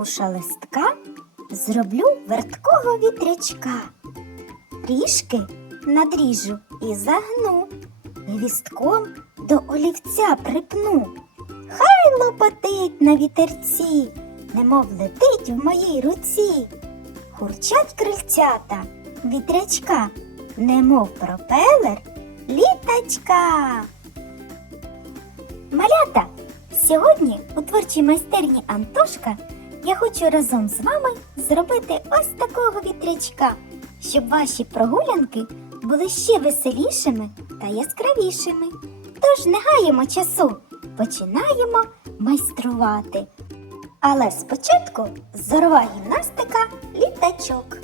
аркуша листка зроблю верткого вітрячка. Трішки надріжу і загну, гвістком до олівця припну. Хай лопотить на вітерці, немов летить в моїй руці. Хурчать крильцята вітрячка, немов пропелер літачка. Малята, сьогодні у творчій майстерні Антошка я хочу разом з вами зробити ось такого вітрячка, щоб ваші прогулянки були ще веселішими та яскравішими. Тож не гаємо часу, починаємо майструвати. Але спочатку зорова гімнастика літачок.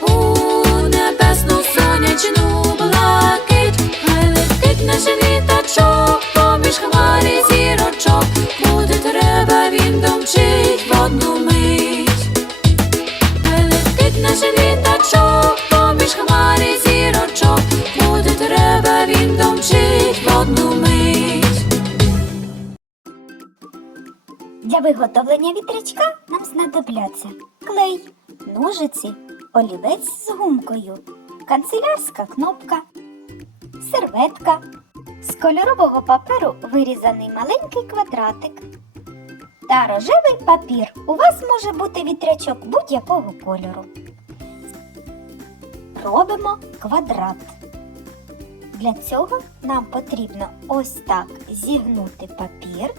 У небесну сонячну блакить, хай летить наш літачок, поміж хмарі зірочок, куди треба він домчить в одну мить. Хай летить наш літачок, поміж хмарі треба він домчить в одну. Для виготовлення вітрячка нам знадобляться клей, ножиці, олівець з гумкою, канцелярська кнопка, серветка. З кольорового паперу вирізаний маленький квадратик та рожевий папір. У вас може бути вітрячок будь-якого кольору. Робимо квадрат. Для цього нам потрібно ось так зігнути папір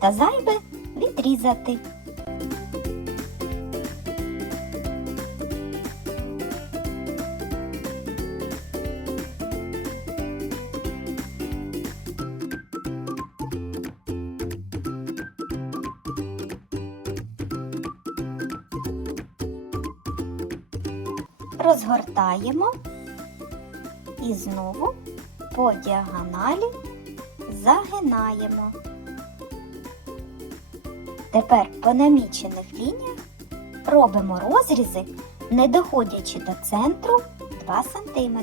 та зайве відрізати. Розгортаємо і знову по діагоналі загинаємо. Тепер по намічених лініях робимо розрізи, не доходячи до центру 2 см.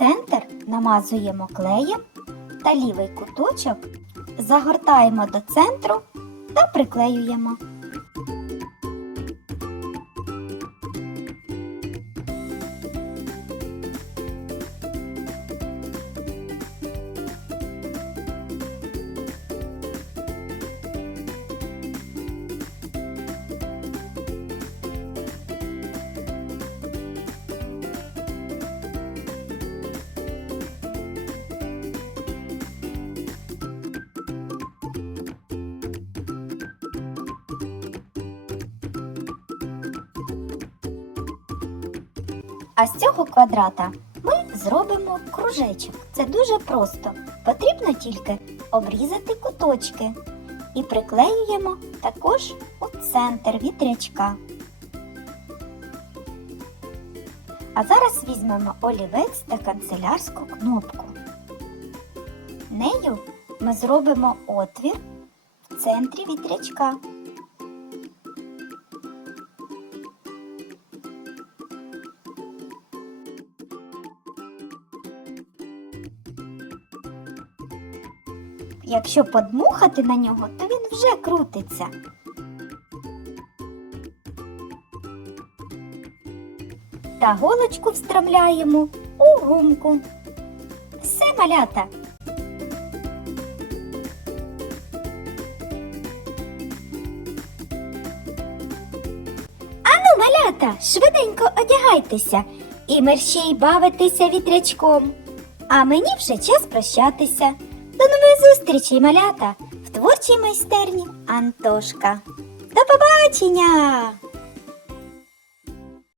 Центр намазуємо клеєм та лівий куточок загортаємо до центру та приклеюємо. А з цього квадрата ми зробимо кружечок. Це дуже просто. Потрібно тільки обрізати куточки і приклеюємо також у центр вітрячка. А зараз візьмемо олівець та канцелярську кнопку. Нею ми зробимо отвір в центрі вітрячка. Якщо подмухати на нього, то він вже крутиться. Та голочку встромляємо у гумку. Все малята. Ану, малята, швиденько одягайтеся і мерщій бавитися вітрячком. А мені вже час прощатися. До нових зустрічей, малята, в творчій майстерні Антошка. До побачення!